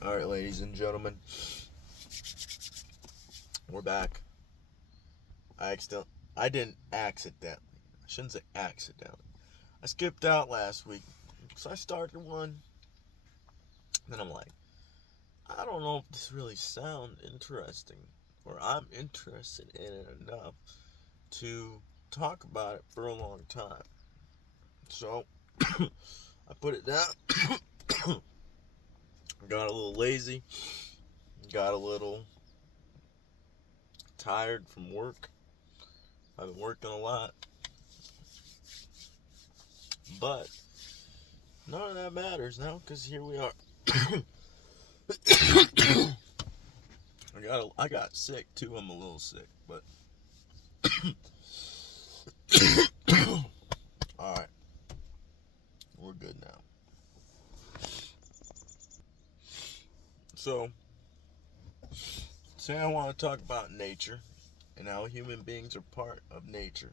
Alright, ladies and gentlemen, we're back. I didn't accidentally. I shouldn't say accidentally. I skipped out last week because I started one. Then I'm like, I don't know if this really sounds interesting, or I'm interested in it enough to talk about it for a long time. So I put it down. Got a little lazy. Got a little tired from work. I've been working a lot. But none of that matters now because here we are. I got sick too. I'm a little sick, but all right, we're good now. So today I want to talk about nature and how human beings are part of nature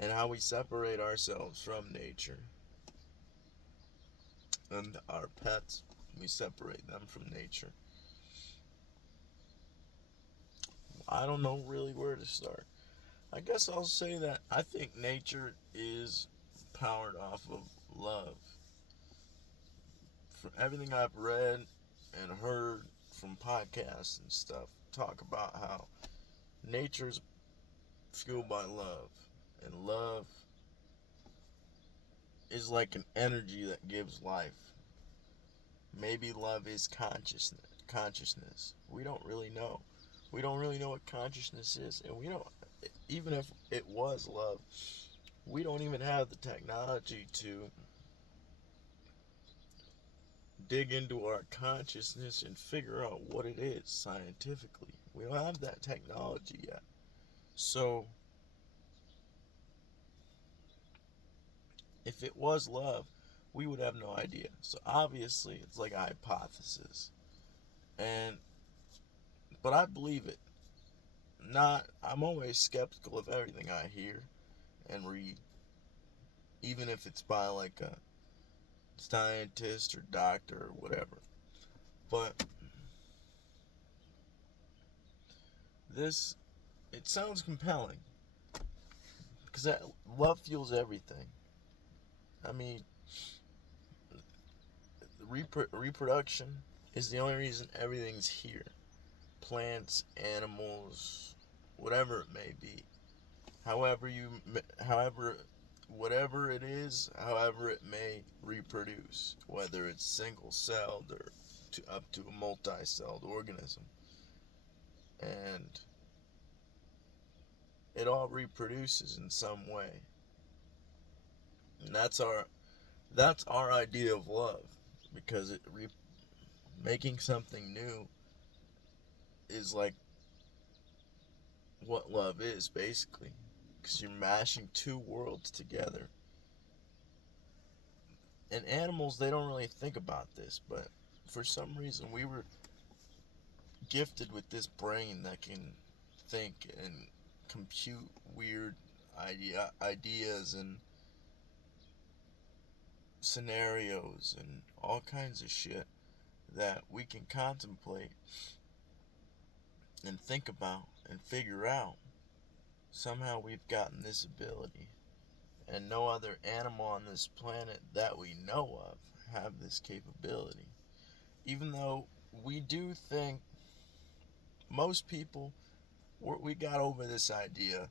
and how we separate ourselves from nature and our pets. We separate them from nature. I don't know really where to start. I guess I'll say that I think nature is powered off of love. From everything I've read and heard from podcasts and stuff, talk about how nature's fueled by love. And love is like an energy that gives life. Maybe love is consciousness. We don't really know. We don't really know what consciousness is, and we don't, even if it was love, we don't even have the technology to dig into our consciousness and figure out what it is scientifically. We don't have that technology yet. So, if it was love, we would have no idea. So, obviously, it's like a hypothesis. And, but I believe it. I'm always skeptical of everything I hear and read, even if it's by like a scientist or doctor or whatever. But this, it sounds compelling because love fuels everything. I mean, reproduction is the only reason everything's here. Plants, animals, whatever it may be. However however, whatever it is, however it may reproduce, whether it's single-celled or up to a multi-celled organism, and it all reproduces in some way, and that's our idea of love, because making something new is like what love is basically, because you're mashing two worlds together. And animals, they don't really think about this, but for some reason we were gifted with this brain that can think and compute weird ideas and scenarios and all kinds of shit that we can contemplate and think about and figure out. Somehow we've gotten this ability, and no other animal on this planet that we know of have this capability. Even though we do think, most people, we got over this idea,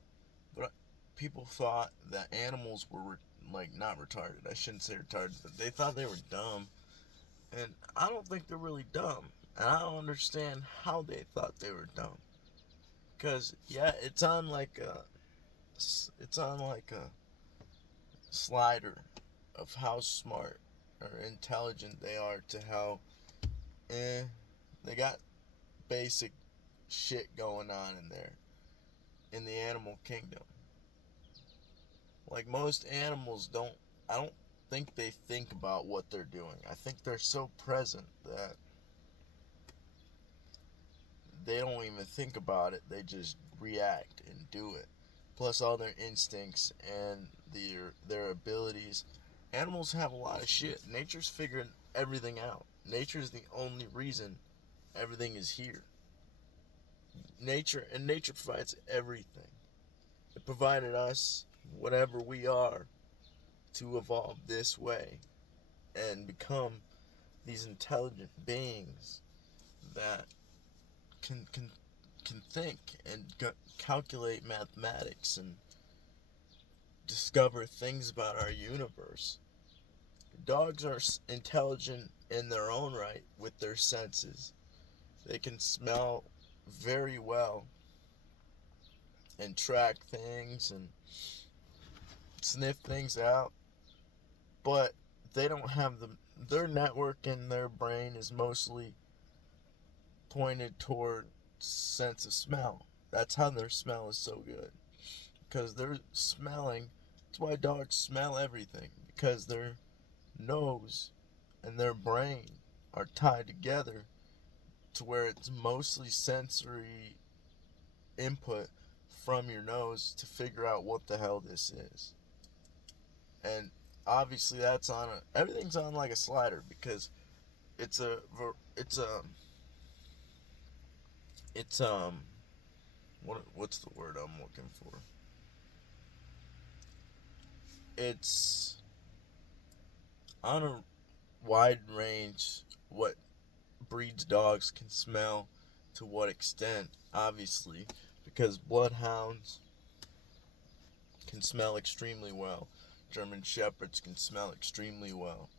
but people thought that animals were like not retarded. I shouldn't say retarded, but they thought they were dumb, and I don't think they're really dumb. And I don't understand how they thought they were dumb. Cause yeah, it's on like a slider of how smart or intelligent they are to how they got basic shit going on in there in the animal kingdom. Like most animals I don't think they think about what they're doing. I think they're so present that they don't even think about it. They just react and do it. Plus all their instincts and their abilities. Animals have a lot of shit. Nature's figuring everything out. Nature is the only reason everything is here. Nature provides everything. It provided us whatever we are to evolve this way and become these intelligent beings that can can think and calculate mathematics and discover things about our universe. Dogs are intelligent in their own right with their senses. They can smell very well and track things and sniff things out, but they don't have their network in their brain is mostly pointed toward sense of smell. That's how their smell is so good, because they're smelling. That's why dogs smell everything, because their nose and their brain are tied together to where it's mostly sensory input from your nose to figure out what the hell this is. And obviously that's on everything's on like a slider, because it's a it's a it's what's the word I'm looking for? It's on a wide range what breeds dogs can smell to what extent, obviously, because bloodhounds can smell extremely well. German shepherds can smell extremely well.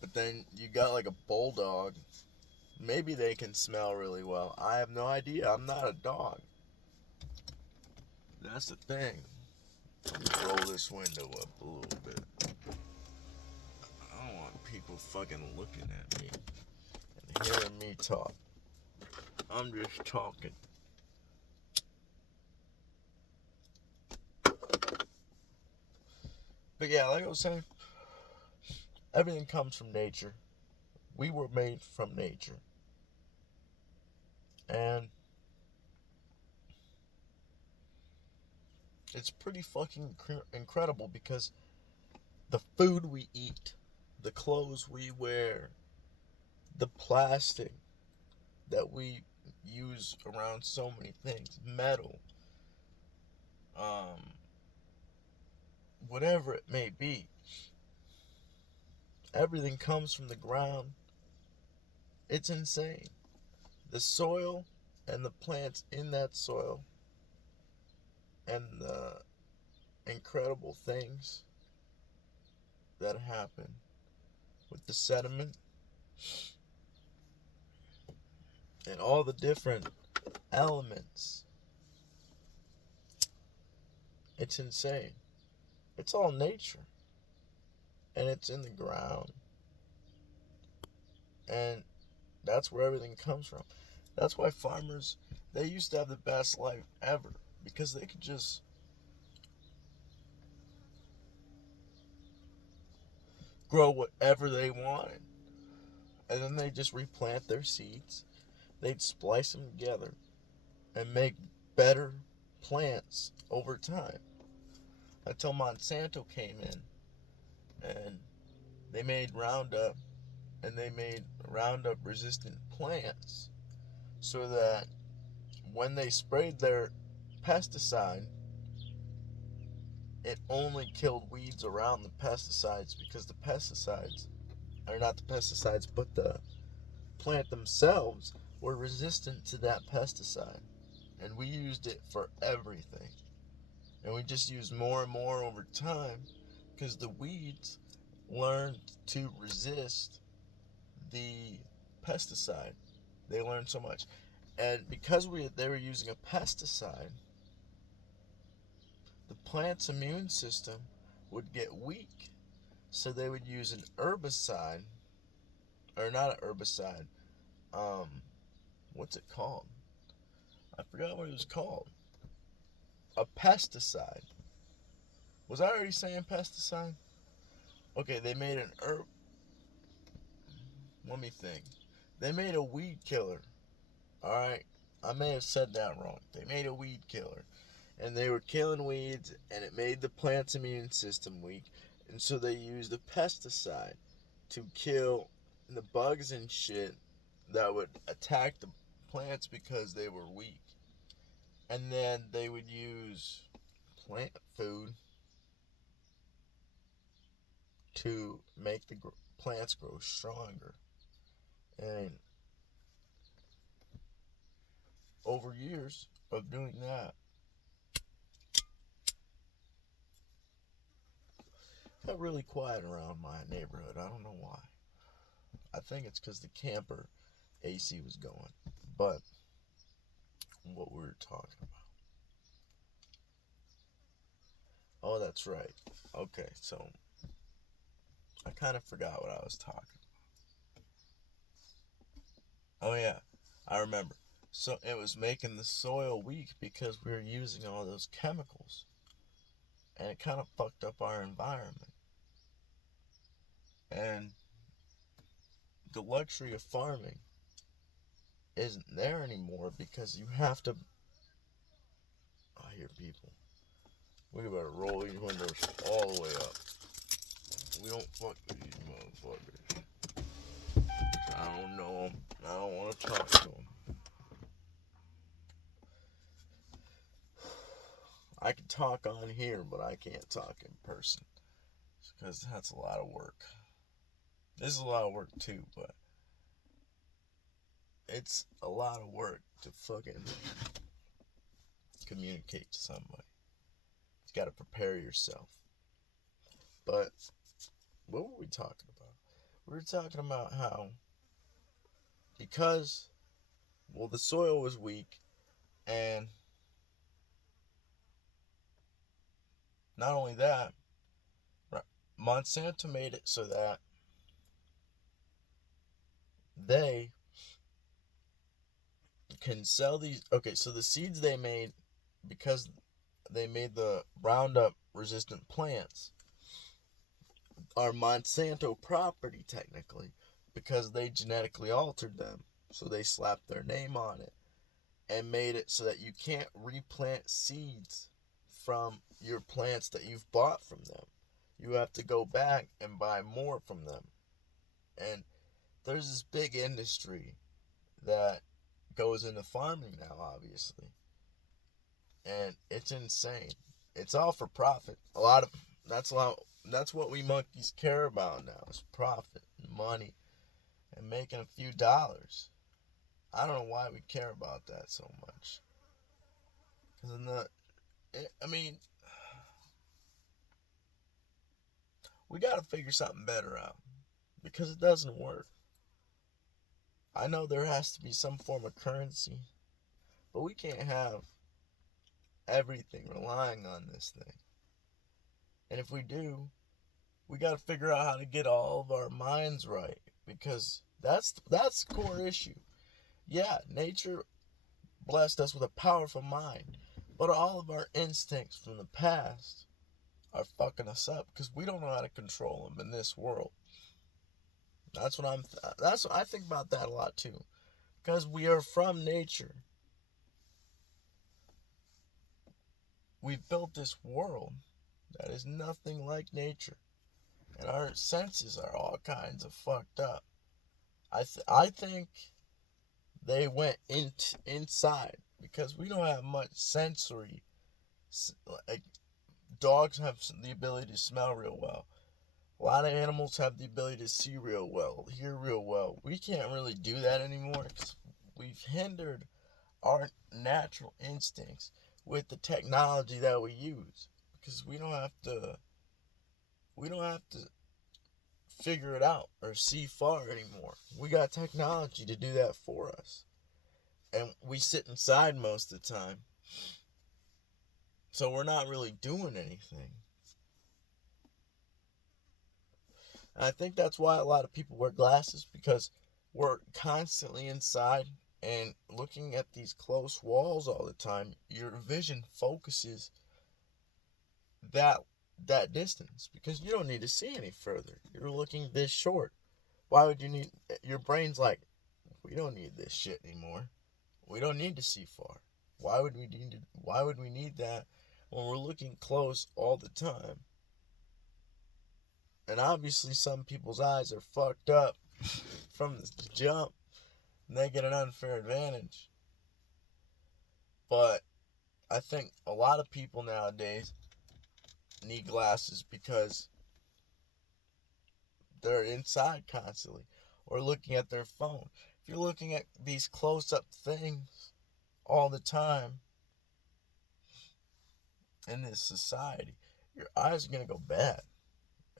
But then you got like a bulldog. Maybe they can smell really well. I have no idea. I'm not a dog. That's the thing. Roll this window up a little bit. I don't want people fucking looking at me and hearing me talk. I'm just talking. But yeah, like I was saying, everything comes from nature. We were made from nature. And it's pretty fucking incredible, because the food we eat, the clothes we wear, the plastic that we use around so many things, metal, um, whatever it may be, everything comes from the ground. It's insane. The soil and the plants in that soil and the incredible things that happen with the sediment and all the different elements. It's insane. It's all nature. And it's in the ground. And that's where everything comes from. That's why farmers, they used to have the best life ever, because they could just grow whatever they wanted. And then they just replant their seeds. They'd splice them together and make better plants over time. Until Monsanto came in and they made Roundup, and they made Roundup resistant plants, so that when they sprayed their pesticide, it only killed weeds around the pesticides, because the pesticides, or not the pesticides, but the plant themselves were resistant to that pesticide. And we used it for everything. And we just used more and more over time, because the weeds learned to resist the pesticide. They learned so much. And because they were using a pesticide, the plant's immune system would get weak. So they would use an herbicide, or not an herbicide, um, what's it called? I forgot what it was called. A pesticide. Was I already saying pesticide? Okay, they made an herb. Let me think. They made a weed killer. Alright? I may have said that wrong. They made a weed killer. And they were killing weeds, and it made the plant's immune system weak. And so they used a pesticide to kill the bugs and shit that would attack the plants because they were weak. And then they would use plant food to make the plants grow stronger. And over years of doing that, it got really quiet around my neighborhood. I don't know why. I think it's because the camper AC was going. But what we were talking about. Oh, that's right. Okay, so I kind of forgot what I was talking about. Oh, yeah, I remember. So it was making the soil weak because we were using all those chemicals. And it kind of fucked up our environment. And the luxury of farming isn't there anymore because you have to. I hear people. We better roll these windows all the way up. We don't fuck with these motherfuckers. I don't know them. I don't want to talk to them. I can talk on here, but I can't talk in person. Because that's a lot of work. This is a lot of work too, but it's a lot of work to fucking communicate to somebody. You gotta prepare yourself. But what were we talking about? We were talking about how because the soil was weak, and not only that, Monsanto made it so that they can sell these. Okay, so the seeds they made, because they made the Roundup resistant plants, are Monsanto property technically, because they genetically altered them. So they slapped their name on it and made it so that you can't replant seeds from your plants that you've bought from them. You have to go back and buy more from them. And there's this big industry that goes into farming now, obviously. And it's insane. It's all for profit. That's what we monkeys care about now, is profit and money and making a few dollars. I don't know why we care about that so much. We gotta figure something better out because it doesn't work. I know there has to be some form of currency, but we can't have everything relying on this thing. And if we do, we got to figure out how to get all of our minds right, because that's the core issue. Yeah, nature blessed us with a powerful mind, but all of our instincts from the past are fucking us up because we don't know how to control them in this world. That's what I think about that a lot too, because we are from nature. We've built this world that is nothing like nature, and our senses are all kinds of fucked up. I think they went inside because we don't have much sensory. Like, dogs have the ability to smell real well. A lot of animals have the ability to see real well, hear real well. We can't really do that anymore because we've hindered our natural instincts with the technology that we use, because we don't have to figure it out or see far anymore. We got technology to do that for us. And we sit inside most of the time. So we're not really doing anything. And I think that's why a lot of people wear glasses, because we're constantly inside and looking at these close walls all the time. Your vision focuses that distance because you don't need to see any further. You're looking this short. Why would you need? Your brain's like, we don't need this shit anymore. We don't need to see far. Why would we need that when we're looking close all the time? And obviously some people's eyes are fucked up from the jump, and they get an unfair advantage. But I think a lot of people nowadays need glasses because they're inside constantly or looking at their phone. If you're looking at these close-up things all the time in this society, your eyes are going to go bad.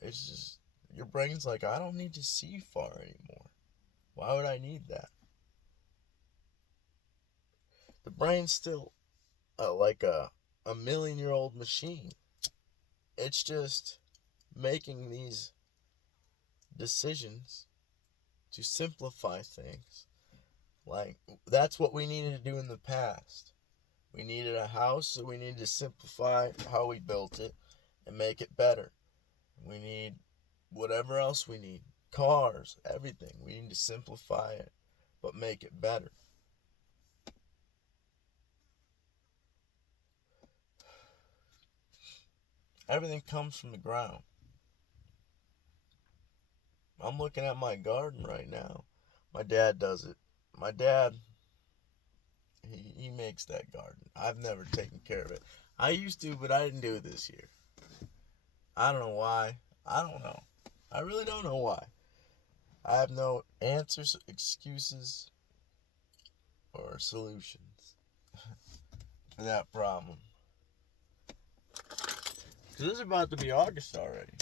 It's just, your brain's like, I don't need to see far anymore. Why would I need that? The brain's still like a million-year-old machine. It's just making these decisions to simplify things. Like, that's what we needed to do in the past. We needed a house, so we needed to simplify how we built it and make it better. We need whatever else we need. Cars, everything. We need to simplify it, but make it better. Everything comes from the ground. I'm looking at my garden right now. My dad does it. My dad, he makes that garden. I've never taken care of it. I used to, but I didn't do it this year. I don't know why. I don't know. I really don't know why. I have no answers, excuses, or solutions for that problem. Because it's about to be August already.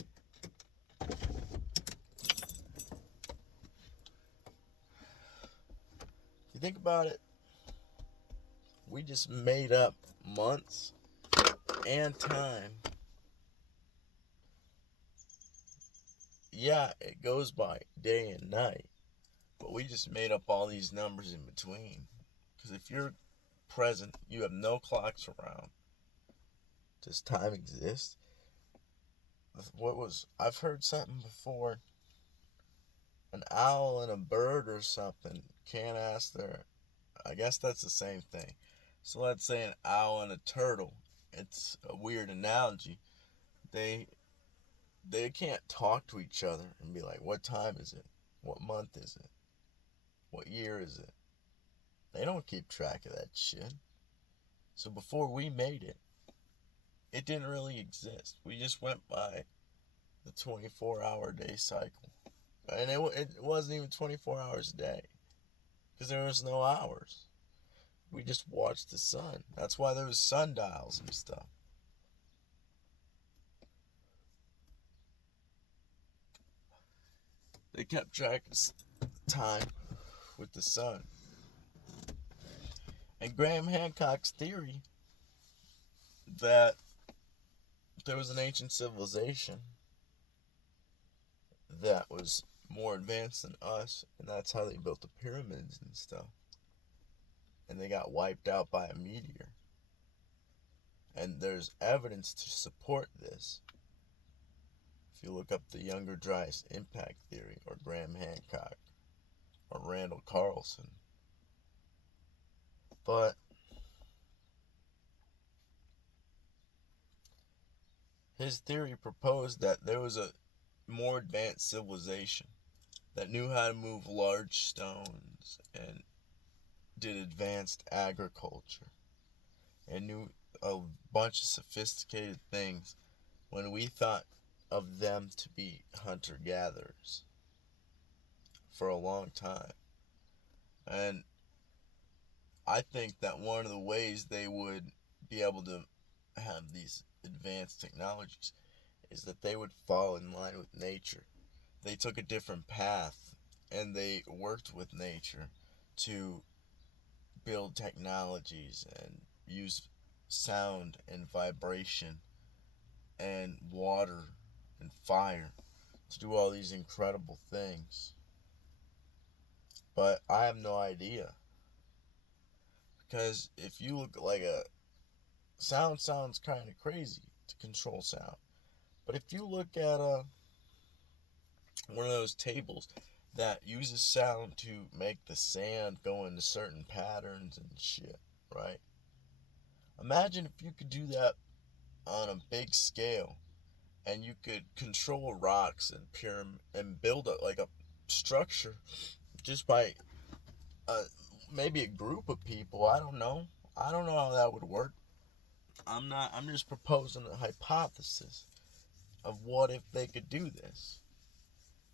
If you think about it, we just made up months and time. Yeah, it goes by day and night, but we just made up all these numbers in between. Because if you're present, you have no clocks around. Does time exist? I've heard something before. An owl and a bird or something can't ask their. I guess that's the same thing. So let's say an owl and a turtle. It's a weird analogy. They they can't talk to each other and be like, what time is it? What month is it? What year is it? They don't keep track of that shit. So before we made it, it didn't really exist. We just went by the 24-hour day cycle. And it wasn't even 24 hours a day because there was no hours. We just watched the sun. That's why there was sundials and stuff. They kept track of time with the sun. And Graham Hancock's theory that there was an ancient civilization that was more advanced than us, and that's how they built the pyramids and stuff. And they got wiped out by a meteor. And there's evidence to support this. If you look up the Younger Dryas impact theory, or Graham Hancock, or Randall Carlson. But his theory proposed that there was a more advanced civilization that knew how to move large stones and did advanced agriculture and knew a bunch of sophisticated things when we thought of them to be hunter-gatherers for a long time. And I think that one of the ways they would be able to have these advanced technologies is that they would fall in line with nature. They took a different path and they worked with nature to build technologies and use sound and vibration and water and fire to do all these incredible things. But I have no idea. Because if you look like a sounds kind of crazy to control sound. But if you look at one of those tables that uses sound to make the sand go into certain patterns and shit, right? Imagine if you could do that on a big scale and you could control rocks and build structure just by uh, maybe a group of people. I don't know. I don't know how that would work. I'm just proposing a hypothesis of what if they could do this.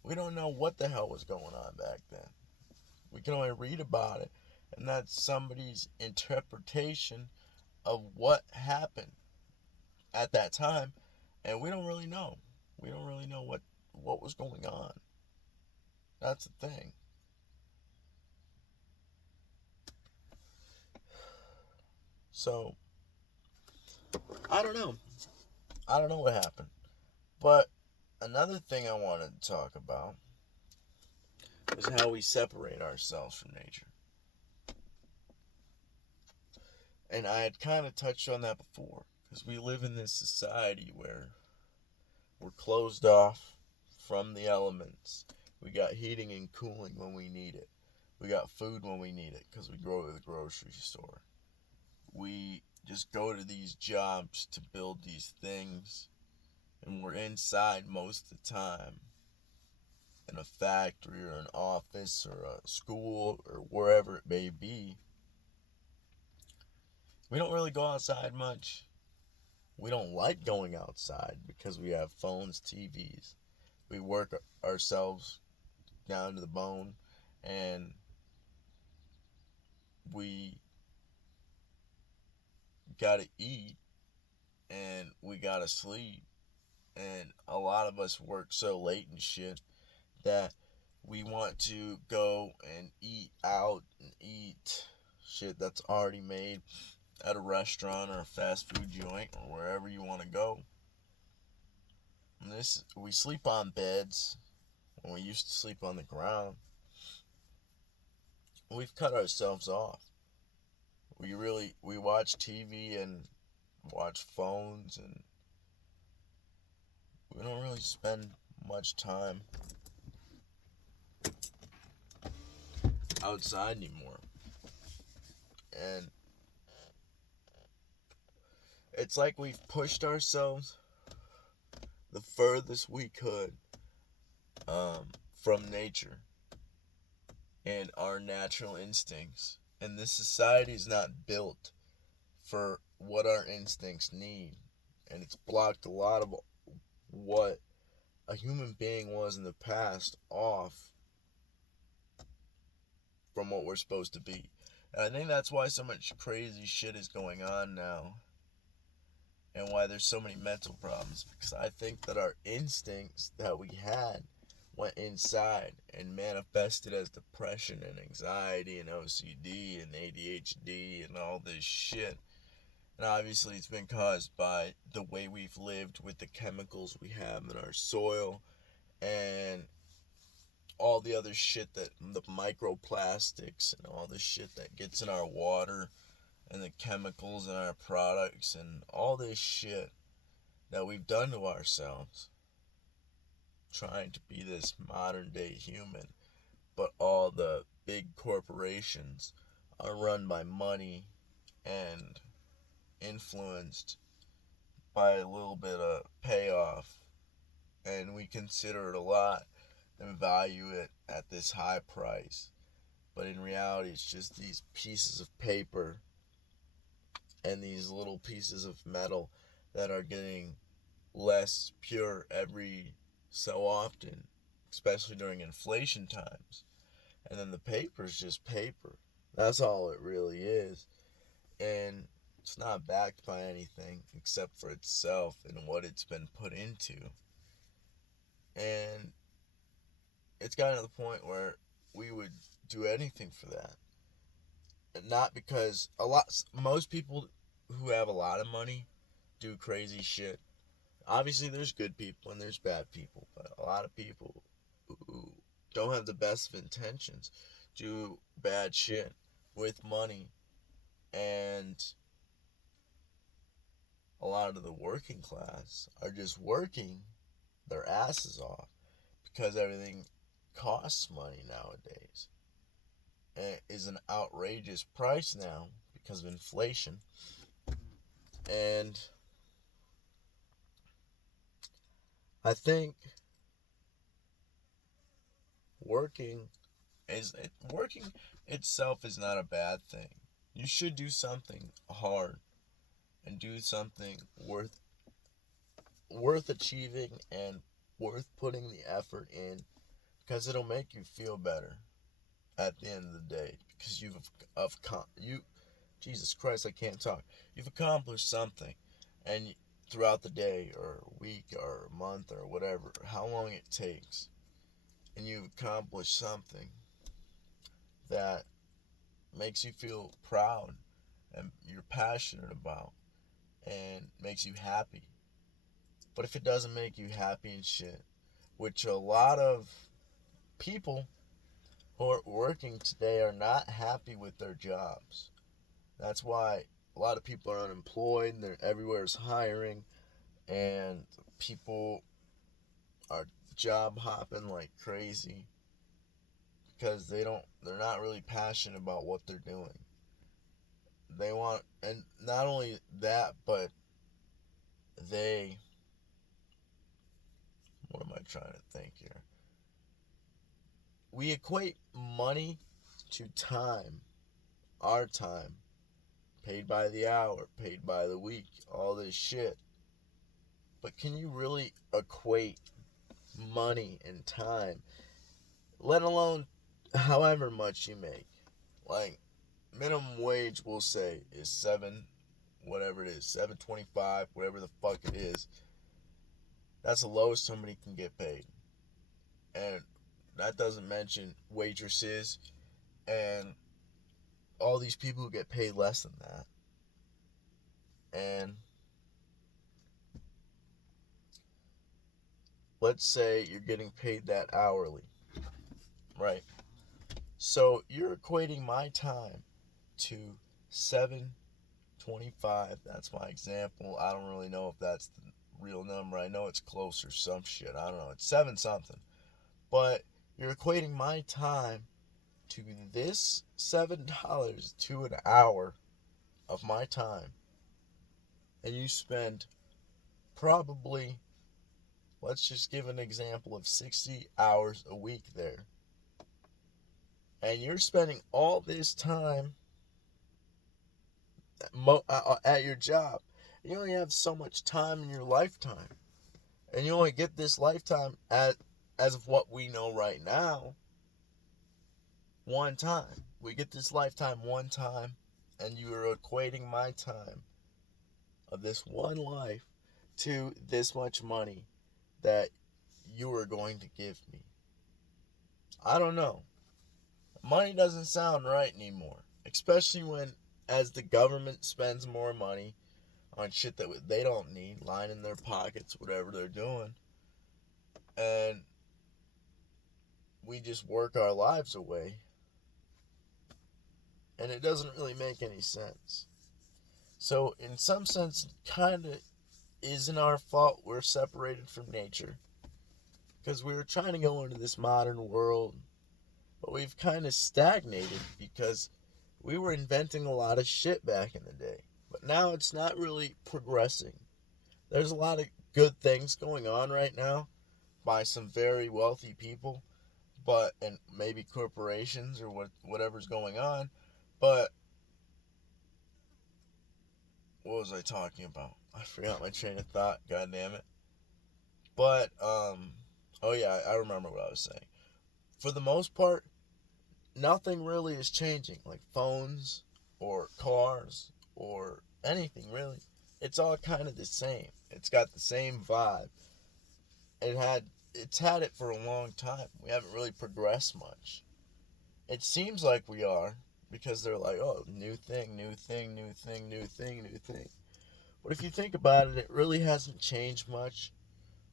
We don't know what the hell was going on back then. We can only read about it, and that's somebody's interpretation of what happened at that time, and we don't really know. We don't really know what was going on. That's the thing. So I don't know. I don't know what happened. But another thing I wanted to talk about is how we separate ourselves from nature. And I had kind of touched on that before, because we live in this society where we're closed off from the elements. We got heating and cooling when we need it. We got food when we need it because we go to the grocery store. We just go to these jobs to build these things, and we're inside most of the time in a factory or an office or a school or wherever it may be. We don't really go outside much. We don't like going outside because we have phones, TVs. We work ourselves down to the bone, and we gotta eat, and we gotta sleep. And a lot of us work so late and shit that we want to go and eat out and eat shit that's already made at a restaurant or a fast food joint or wherever you want to go. And we sleep on beds when we used to sleep on the ground. We've cut ourselves off. We watch TV and watch phones, and we don't really spend much time outside anymore. And it's like we've pushed ourselves the furthest we could from nature and our natural instincts. And this society is not built for what our instincts need. And it's blocked a lot of what a human being was in the past off from what we're supposed to be. And I think that's why so much crazy shit is going on now. And why there's so many mental problems. Because I think that our instincts that we had went inside and manifested as depression and anxiety and OCD and ADHD and all this shit. And obviously it's been caused by the way we've lived with the chemicals we have in our soil and all the other shit, that the microplastics and all the shit that gets in our water and the chemicals in our products and all this shit that we've done to ourselves trying to be this modern day human. But all the big corporations are run by money and influenced by a little bit of payoff, and we consider it a lot and value it at this high price. But in reality, it's just these pieces of paper and these little pieces of metal that are getting less pure every so often, especially during inflation times. And then the paper is just paper. That's all it really is. And it's not backed by anything except for itself and what it's been put into. And it's gotten to the point where we would do anything for that. And not because most people who have a lot of money do crazy shit. Obviously, there's good people and there's bad people, but a lot of people who don't have the best of intentions do bad shit with money. And a lot of the working class are just working their asses off because everything costs money nowadays. And it is an outrageous price now because of inflation. And I think working working itself is not a bad thing. You should do something hard and do something worth achieving and worth putting the effort in, because it'll make you feel better at the end of the day, because you Jesus Christ, I can't talk. You've accomplished something, and throughout the day or week or month or whatever, how long it takes, and you've accomplished something that makes you feel proud and you're passionate about and makes you happy. But if it doesn't make you happy and shit, which a lot of people who are working today are not happy with their jobs. That's why a lot of people are unemployed, and they're everywhere's hiring, and people are job hopping like crazy because they're not really passionate about what they're doing. They want, and not only that, but they, what am I trying to think here? We equate money to time, our time, paid by the hour, paid by the week, all this shit. But can you really equate money and time, let alone however much you make? Like, minimum wage, we'll say, is whatever it is, 7.25, whatever the fuck it is. That's the lowest somebody can get paid. And that doesn't mention waitresses and all these people who get paid less than that. And let's say you're getting paid that hourly, right? So you're equating my time to 7.25. That's my example. I don't really know if that's the real number. I know it's closer, some shit. I don't know. It's 7 something. But you're equating my time to this $7 to an hour of my time. And you spend probably, let's just give an example of 60 hours a week there. And you're spending all this time at your job. You only have so much time in your lifetime. And you only get this lifetime as of what we know right now, one time. We get this lifetime one time, and you are equating my time of this one life to this much money that you are going to give me. I don't know. Money doesn't sound right anymore, especially when, as the government spends more money on shit that they don't need, lining their pockets, whatever they're doing, and we just work our lives away, and it doesn't really make any sense. So, in some sense, it kind of isn't our fault we're separated from nature, because we were trying to go into this modern world, but we've kind of stagnated because we were inventing a lot of shit back in the day. But now it's not really progressing. There's a lot of good things going on right now by some very wealthy people, and maybe corporations or whatever's going on. But what was I talking about? I forgot my train of thought. God damn it. But oh yeah, I remember what I was saying. For the most part, nothing really is changing, like phones or cars or anything really. It's all kind of the same. It's got the same vibe. It's had it for a long time. We haven't really progressed much. It seems like we are, because they're like, oh, new thing, new thing, new thing, new thing, new thing. But if you think about it, it really hasn't changed much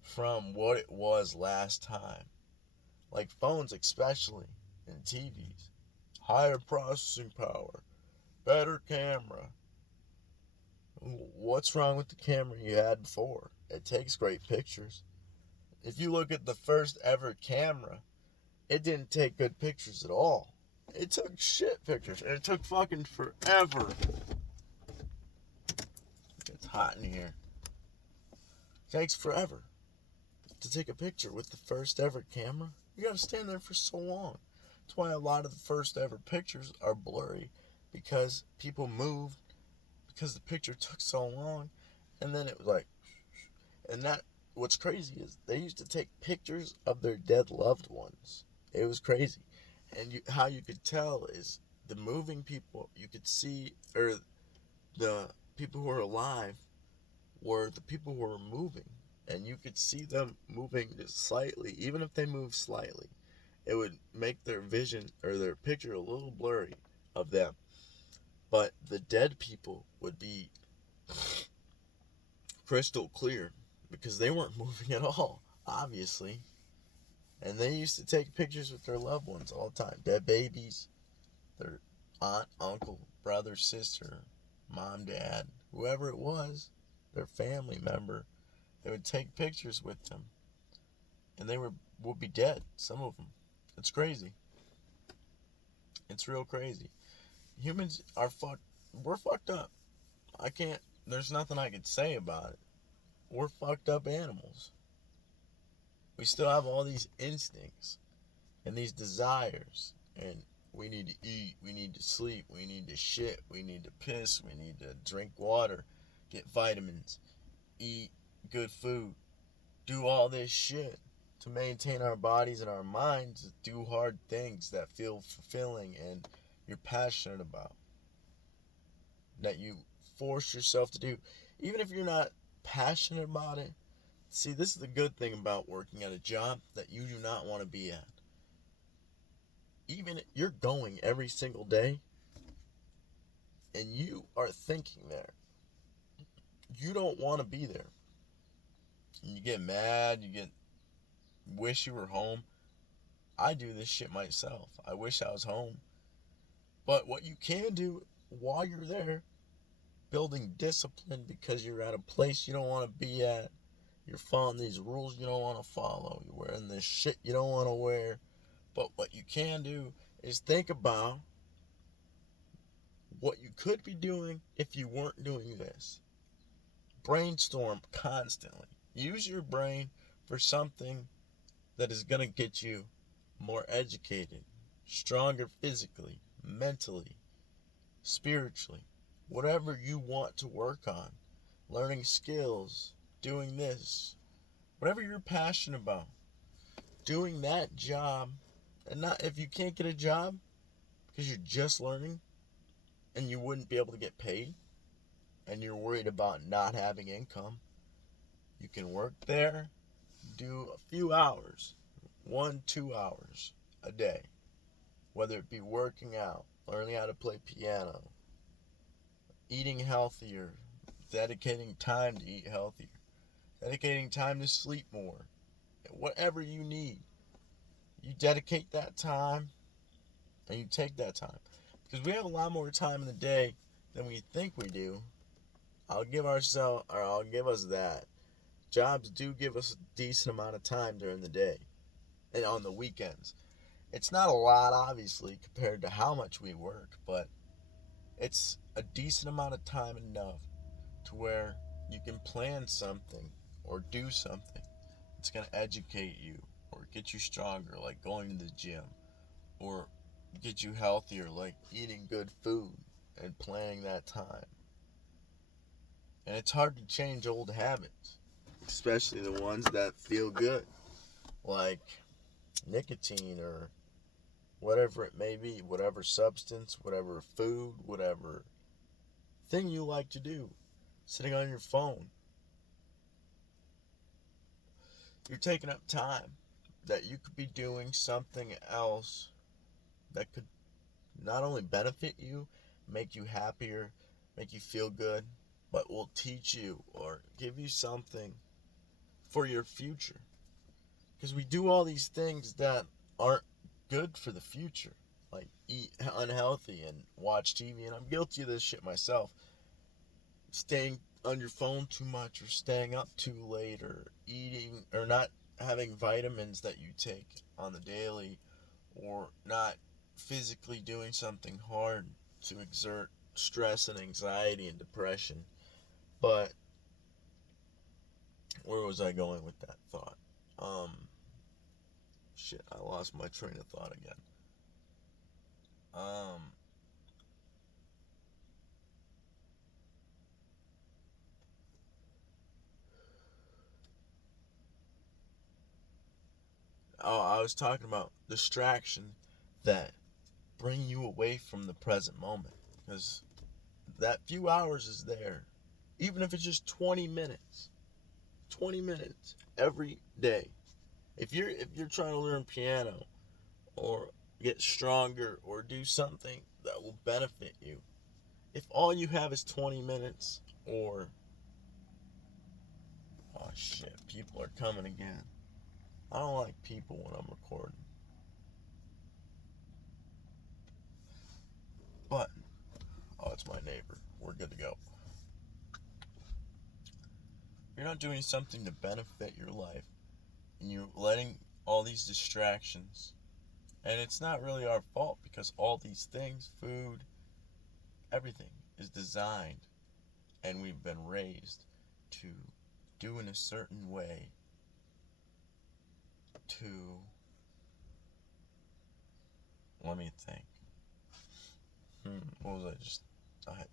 from what it was last time. Like phones, especially, and TVs. Higher processing power, better camera. What's wrong with the camera you had before? It takes great pictures. If you look at the first ever camera, it didn't take good pictures at all. It took shit pictures, and it took fucking forever. It's hot in here. It takes forever to take a picture with the first ever camera. You gotta stand there for so long. That's why a lot of the first ever pictures are blurry, because people moved, because the picture took so long, and then it was like, and that, what's crazy is they used to take pictures of their dead loved ones. It was crazy. And how you could tell is the moving people, you could see, or the people who were alive were the people who were moving. And you could see them moving just slightly. Even if they moved slightly, it would make their vision or their picture a little blurry of them. But the dead people would be crystal clear because they weren't moving at all, obviously. And they used to take pictures with their loved ones all the time. Dead babies, their aunt, uncle, brother, sister, mom, dad, whoever it was, their family member. They would take pictures with them. And they would be dead, some of them. It's crazy. It's real crazy. Humans are fucked. We're fucked up. I can't, there's nothing I can say about it. We're fucked up animals. We still have all these instincts and these desires, and we need to eat, we need to sleep, we need to shit, we need to piss, we need to drink water, get vitamins, eat good food, do all this shit to maintain our bodies and our minds, do hard things that feel fulfilling and you're passionate about, that you force yourself to do, even if you're not passionate about it. See, this is the good thing about working at a job that you do not want to be at. Even you're going every single day and you are thinking there. You don't want to be there. And you get mad, wish you were home. I do this shit myself. I wish I was home. But what you can do while you're there, building discipline because you're at a place you don't want to be at. You're following these rules you don't want to follow. You're wearing this shit you don't want to wear. But what you can do is think about what you could be doing if you weren't doing this. Brainstorm constantly. Use your brain for something that is going to get you more educated, stronger physically, mentally, spiritually. Whatever you want to work on, learning skills, doing this, whatever you're passionate about, doing that job. And not, if you can't get a job because you're just learning and you wouldn't be able to get paid and you're worried about not having income, you can work there, do a few hours, 1-2 hours a day, whether it be working out, learning how to play piano, eating healthier, dedicating time to eat healthier, dedicating time to sleep more, whatever you need. You dedicate that time and you take that time. Because we have a lot more time in the day than we think we do. I'll give us that. Jobs do give us a decent amount of time during the day and on the weekends. It's not a lot, obviously, compared to how much we work, but it's a decent amount of time, enough to where you can plan something or do something that's going to educate you or get you stronger, like going to the gym, or get you healthier, like eating good food and planning that time. And it's hard to change old habits, especially the ones that feel good, like nicotine or whatever it may be, whatever substance, whatever food, whatever thing you like to do, sitting on your phone. You're taking up time that you could be doing something else that could not only benefit you, make you happier, make you feel good, but will teach you or give you something for your future. Because we do all these things that aren't good for the future, like eat unhealthy and watch TV, and I'm guilty of this shit myself. Staying on your phone too much, or staying up too late, or eating, or not having vitamins that you take on the daily, or not physically doing something hard to exert stress and anxiety and depression. But where was I going with that thought? Shit, I lost my train of thought again. Um, oh, I was talking about distraction that bring you away from the present moment. Because that few hours is there. Even if it's just 20 minutes. 20 minutes every day. If you're trying to learn piano or get stronger or do something that will benefit you, if all you have is 20 minutes or oh shit, people are coming again. I don't like people when I'm recording. But oh, it's my neighbor. We're good to go. You're not doing something to benefit your life and you're letting all these distractions. And it's not really our fault because all these things, food, everything is designed and we've been raised to do in a certain way to, let me think. What was I just,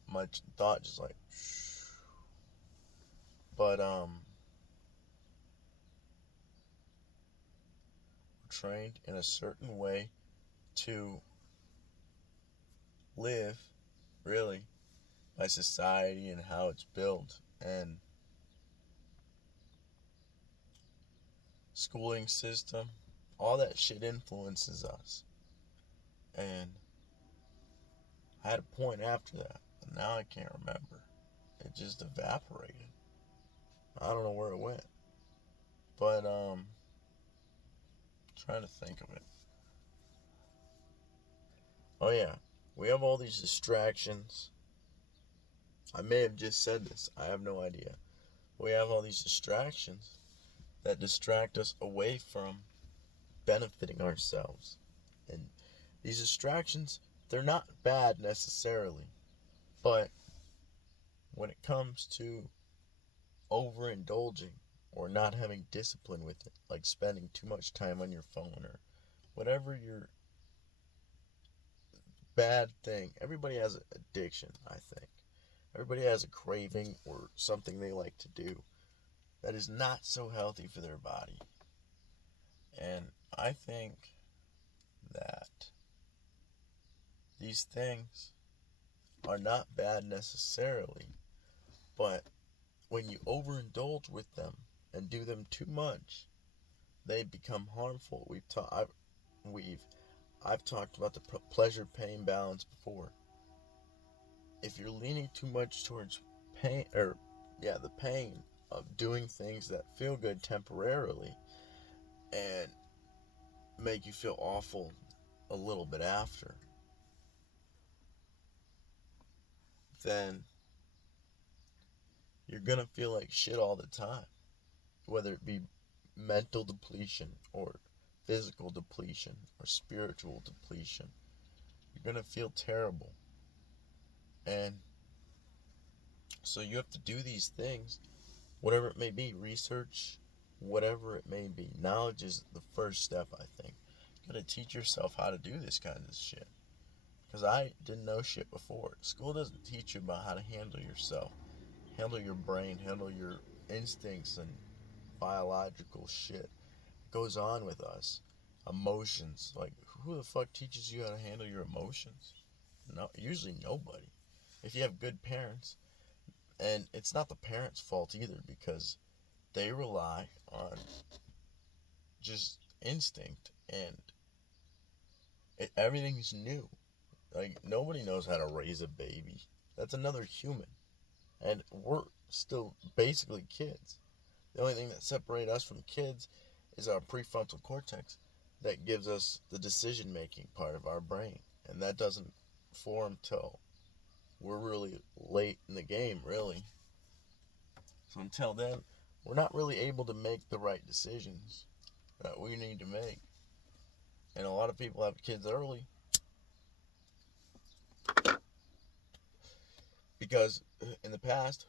my thought just like, but trained in a certain way to live, really, by society and how it's built and schooling system, all that shit influences us. And I had a point after that, but now I can't remember. It just evaporated. I don't know where it went. But trying to think of it. Oh yeah, we have all these distractions. I may have just said this. I have no idea. We have all these distractions that distract us away from benefiting ourselves. And these distractions, they're not bad necessarily. But when it comes to overindulging or not having discipline with it, like spending too much time on your phone or whatever your bad thing, everybody has an addiction, I think. Everybody has a craving or something they like to do that is not so healthy for their body. And I think that these things are not bad necessarily, but when you overindulge with them and do them too much, they become harmful. We've I've talked about the pleasure pain balance before. If you're leaning too much towards pain or the pain of doing things that feel good temporarily and make you feel awful a little bit after, then you're gonna feel like shit all the time, whether it be mental depletion or physical depletion or spiritual depletion. You're gonna feel terrible. And so you have to do these things, whatever it may be, research, whatever it may be. Knowledge is the first step, I think. You gotta teach yourself how to do this kind of shit. Because I didn't know shit before. School doesn't teach you about how to handle yourself, handle your brain, handle your instincts and biological shit. It goes on with us. Emotions. Like, who the fuck teaches you how to handle your emotions? No, usually nobody. If you have good parents, and it's not the parents' fault either because they rely on just instinct and everything's new. Like, nobody knows how to raise a baby. That's another human. And we're still basically kids. The only thing that separates us from kids is our prefrontal cortex that gives us the decision making part of our brain. And that doesn't form till we're really late in the game, really. So until then, we're not really able to make the right decisions that we need to make. And a lot of people have kids early because in the past,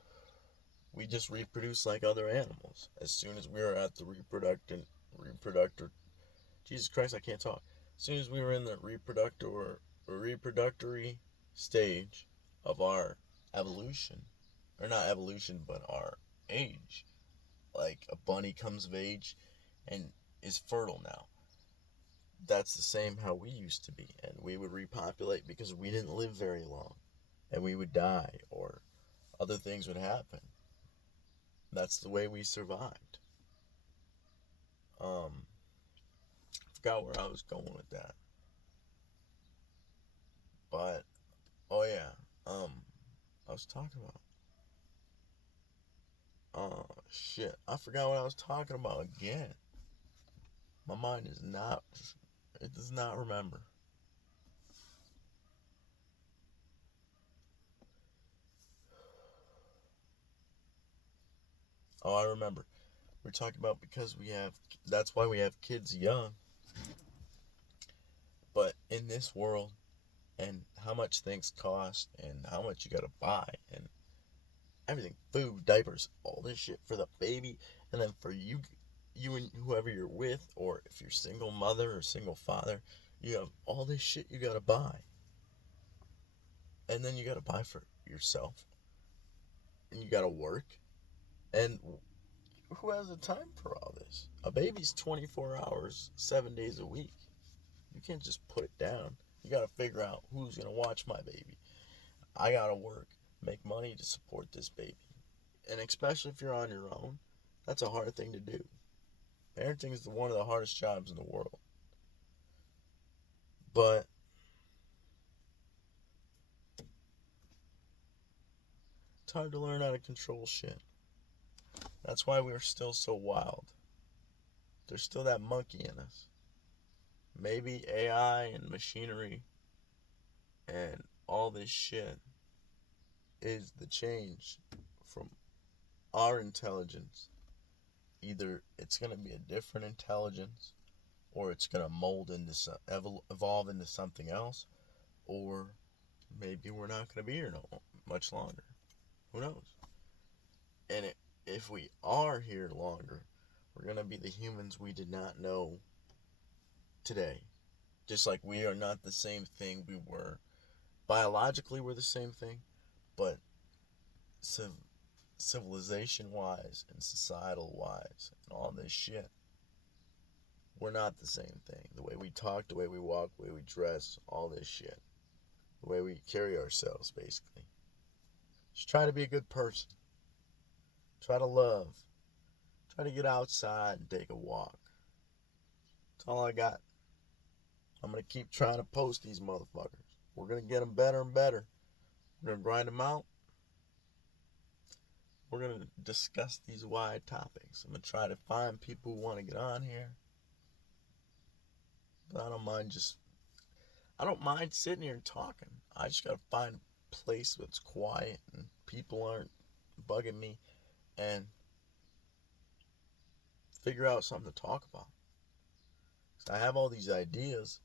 we just reproduce like other animals. As soon as we are at the reproductive Jesus Christ, I can't talk. As soon as we were in the reproductory stage of our evolution, or not evolution, but our age, like a bunny comes of age and is fertile now. That's the same how we used to be, and we would repopulate because we didn't live very long, and we would die, or other things would happen. That's the way we survived. Um, Forgot where I was going with that, but oh yeah, um, I was talking about. Oh shit, I forgot what I was talking about again. My mind is not. It does not remember. Oh, I remember. We're talking about because we have. That's why we have kids young. But in this world, and how much things cost, and how much you gotta buy, and everything, food, diapers, all this shit for the baby, and then for you and whoever you're with, or if you're single mother or single father, you have all this shit you gotta buy, and then you gotta buy for yourself, and you gotta work, and who has the time for all this? A baby's 24 hours, 7 days a week. You can't just put it down. You gotta figure out who's gonna watch my baby. I gotta work, make money to support this baby. And especially if you're on your own, that's a hard thing to do. Parenting is one of the hardest jobs in the world. But it's hard to learn how to control shit. That's why we're still so wild. There's still that monkey in us. Maybe AI and machinery and all this shit is the change from our intelligence. Either it's going to be a different intelligence, or it's going to mold into evolve into something else, or maybe we're not going to be here no much longer. Who knows? And if we are here longer, we're going to be the humans we did not know today. Just like we are not the same thing we were. Biologically, we're the same thing, but civilization wise and societal wise and all this shit, we're not the same thing. The way we talk, the way we walk, the way we dress, all this shit. The way we carry ourselves, basically. Just try to be a good person. Try to love. Try to get outside and take a walk. That's all I got. I'm going to keep trying to post these motherfuckers. We're going to get them better and better. We're going to grind them out. We're going to discuss these wide topics. I'm going to try to find people who want to get on here. But I don't mind sitting here and talking. I just got to find a place that's quiet and people aren't bugging me, and figure out something to talk about. So I have all these ideas,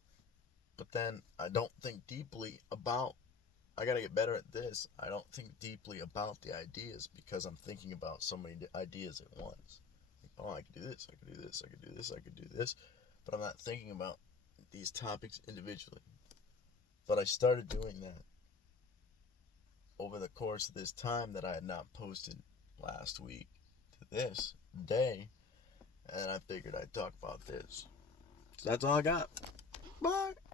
but then I don't think deeply about. I gotta get better at this. I don't think deeply about the ideas because I'm thinking about so many ideas at once. Like, oh, I could do this, I could do this, I could do this, I could do this, but I'm not thinking about these topics individually. But I started doing that over the course of this time that I had not posted last week to this day, and I figured I'd talk about this. So that's all I got. Bye.